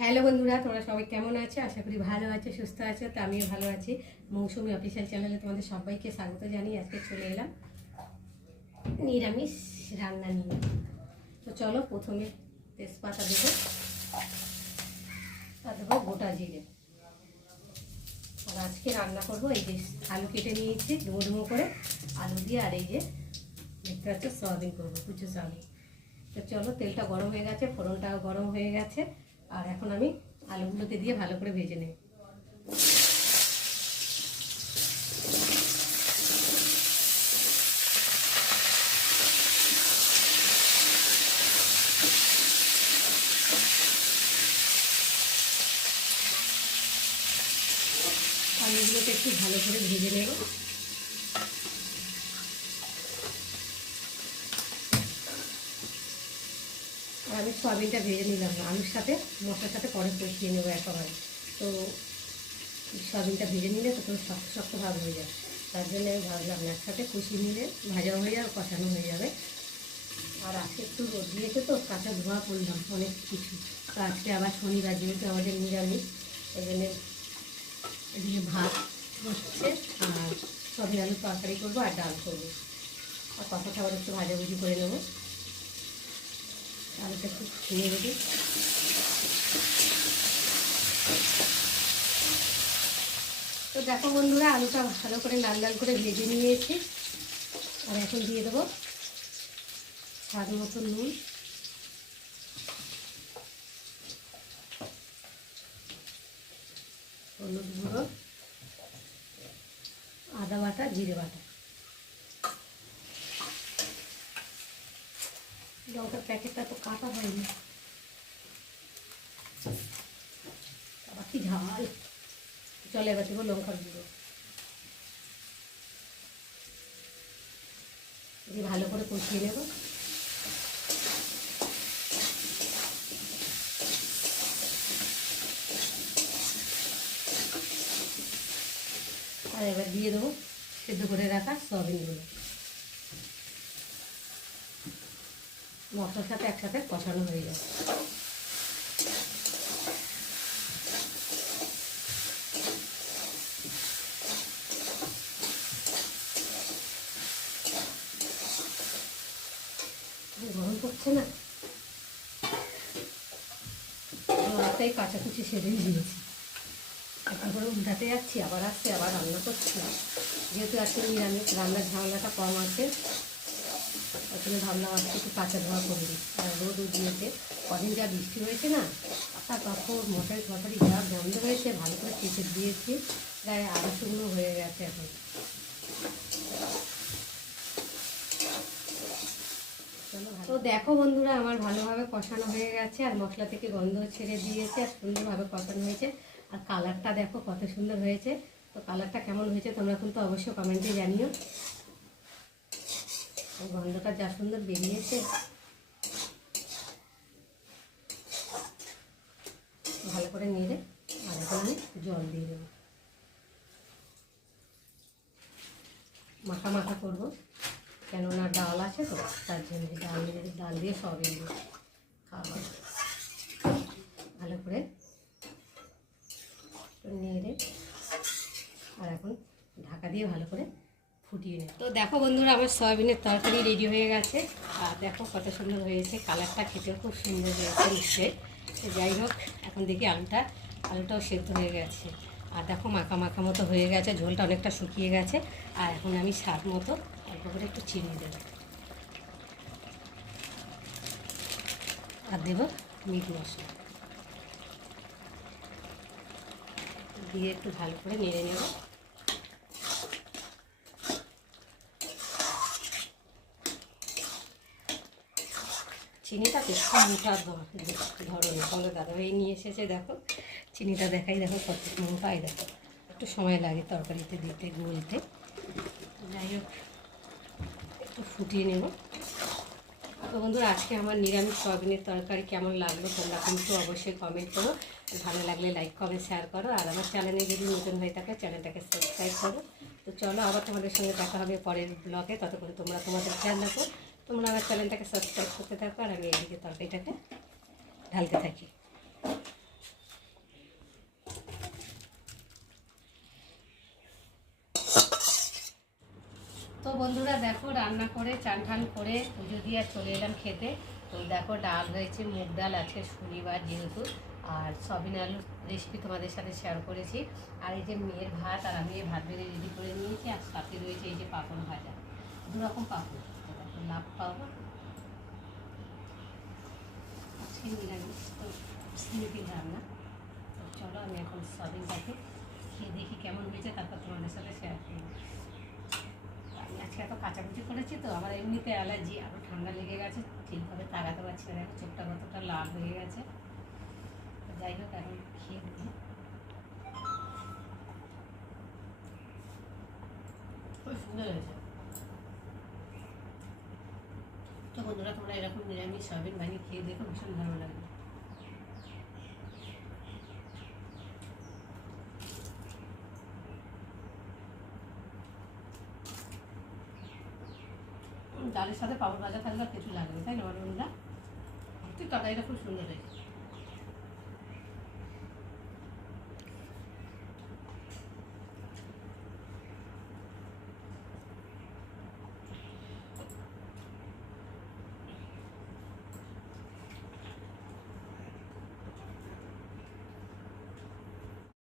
Hello বন্ধুরা, তোমরা সবাই কেমন আছো? আশা করি ভালো আছো, সুস্থ আছো। তো আমিও ভালো আছি। মৌসুমি অফিসিয়াল চ্যানেলে তোমাদের সবাইকে স্বাগত জানিয়ে আজকে চলে এলাম নিরামিষ রান্না নিয়ে। তো চলো, প্রথমে তেজপাতা দেবো, আর দেবো গোটা জিরে। আর আজকে রান্না করবো এই যে আলু কেটে নিয়েছি ডুমো ডুমো করে আলু দিয়ে, আর এই যে দেখতে পাচ্ছ সয়াবিন করবো, কুচো সয়াবিন। তো চলো, তেলটা গরম হয়ে গেছে, ফোড়নটাও গরম হয়ে গেছে, আর এখন আমি আলুগুলোকে দিয়ে ভালো করে ভেজে নেব। আলুগুলোকে একটু ভালো করে ভেজে নেব। আর আমি সয়াবিনটা ভেজে নিলাম না, আলুর সাথে মশলার সাথে পরে কষিয়ে নেবো একেবারে। তো সয়াবিনটা ভেজে নিলে তো কোনো শক্ত শক্ত ভাব হয়ে যায়, তার জন্য আমি ভাবলাম একসাথে কষিয়ে নিলে ভাজাও হয়ে যাবে, কষানো হয়ে যাবে। আর আজকে একটু রোদ দিয়েছে তো কাঁচা ধোয়া করলাম অনেক কিছু। তো আজকে আবার শনিবার, যেহেতু আমাদের নিরামিষ, এই জন্য এদিকে ভাত হচ্ছে, আর সবই আলু তরকারি করবো আর ডাল করবো, আর কষাটা আবার একটু ভাজাভুজি করে নেবো। আলুটা একটু নেড়ে দিই। তো দেখো বন্ধুরা, আলুটা ভালো করে লাল লাল করে ভেজে নিয়েছি, আর এখন দিয়ে দেবো স্বাদ মতো নুন, হলুদ গুঁড়ো, আদা বাটা, জিরে বাটা। লঙ্কার প্যাকেটটা তো কাটা হয়নি, বাকি ঝাল। চলে এবার দেবো লঙ্কার গুঁড়ো দিয়ে ভালো করে কষিয়ে নেব। আর এবার দিয়ে দেবো সেদ্ধ করে রাখা সয়াবিনগুলো, মশলার সাথে একসাথে কষানো হয়ে যাবে। গরম পড়ছে না, অনেকটাই কাঁচাকুচি সেরেই দিয়েছি। একটা করে উল্টাতে যাচ্ছি, আবার আসছি, আবার রান্না করছি। যেহেতু আজকে নিরামিষ, রান্নার ঝামেলাটা কম আছে, ওখানে ভাবলাম আজকে একটু কাঁচা ধোয়া করে দিই। আর রোদ দিয়েছে, কদিন যা বৃষ্টি হয়েছে না, পাতা কাপড় মশারি ফটারি যা বন্ধ হয়েছে, ভালো করে চেঁচে দিয়েছি, গায়ে আরও শুকনো হয়ে গেছে এখন। তো দেখো বন্ধুরা, আমার ভালোভাবে কষানো হয়ে গেছে, আর মশলা থেকে গন্ধ ছেড়ে দিয়েছে, আর সুন্দরভাবে কষানো হয়েছে। আর কালারটা দেখো কত সুন্দর হয়েছে। তো কালারটা কেমন হয়েছে তোমরা কিন্তু অবশ্যই কমেন্টে জানিও। গন্ধটা যা সুন্দর বেরিয়েছে, ভালো করে নেড়ে আর এখন আমি জল দিয়ে দেবো, মাখা মাখা করবো, কেননা ডাল আছে তো, তার জন্য ডাল দিয়ে সবই দিয়ে খাওয়া ভালো করে নেড়ে। আর এখন ঢাকা দিয়ে ভালো করে ফুটিয়ে নেব। তো দেখো বন্ধুরা, আমার সয়াবিনের তরকারি রেডি হয়ে গেছে, আর দেখো কত সুন্দর হয়েছে, কালারটা খেতেও খুব সুন্দর হয়েছে নিশ্চয়ই। যাই হোক, এখন দেখি আলুটাও সেদ্ধ হয়ে গেছে, আর দেখো মাখা মাখা মতো হয়ে গেছে, ঝোলটা অনেকটা শুকিয়ে গেছে। আর এখন আমি স্বাদ মতো অল্প করে একটু চিনি দেবো, আর দেবো মিট মশলা দিয়ে একটু ভালো করে নেড়ে নেব। চিনিটা তো একটু মোটা ধরনের, বলো দাদাভাই নিয়ে এসেছে, দেখো চিনিটা দেখাই, দেখো কত মোটাই, দেখো একটু সময় লাগে তরকারিতে দিতে, গলতে। যাই হোক, একটু ফুটিয়ে নেব। তো বন্ধুরা, আজকে আমার নিরামিষ সয়াবিনের তরকারি কেমন লাগলো তোমরা কিন্তু অবশ্যই কমেন্ট করো, ভালো লাগলে লাইক কমেন্ট শেয়ার করো, আর আমার চ্যানেলে যদি নতুন হয়ে থাকে চ্যানেলটাকে সাবস্ক্রাইব করো। তো চলো, আবার তোমাদের সঙ্গে দেখা হবে পরের ব্লগে, ততক্ষণ তোমরা তোমাদের খেয়াল রাখো, তোমরা আমার চ্যানেলটাকে সাবস্ক্রাইব করতে থাকো, আর আমি এইদিকে তরকারিটাকে ঢালতে থাকি। রান্না করে চান ঠান করে পুজো দিয়ে আর চলে এলাম খেতে। তো দেখো ডাল হয়েছে, মুগ ডাল, আজকে শনিবার যেহেতু, আর সবিন আলুর রেসিপি তোমাদের সাথে শেয়ার করেছি। আর এই যে মেয়ের ভাত, আর আমি এই ভাত বেড়ে রেডি করে নিয়েছি। আর সাথে রয়েছে এই যে পাঁপড় ভাজা, দুরকম পাঁপড়। তো দেখো লাভ পাবো আজকে নিরামিষ, তো সিম্পল রান্না। তো চলো আমি এখন সবিনটাকে খেয়ে দেখি কেমন হয়েছে, তারপর তোমাদের সাথে শেয়ার করবো। আমি আজকে এত কাচাকুচি করেছি তো আমার এমনিতে অ্যালার্জি, আরও ঠান্ডা লেগে গেছে, ঠিকভাবে তাকাতে পারছি না, চোখটা কতটা লাল হয়ে গেছে। যাই হোক এখন খেয়ে দিই। খুব সুন্দর হয়েছে। তো বন্ধুরা তোমরা এরকম নিরামিষ সয়াবিন বানিয়ে খেয়ে দেখো, ভীষণ ভালো লাগবে। ডালের সাথে পাপড় ভাজা থাকলে আর কিছু লাগবে, তাই না বন্ধুরা? তরকারিটা খুব সুন্দর হয়েছে।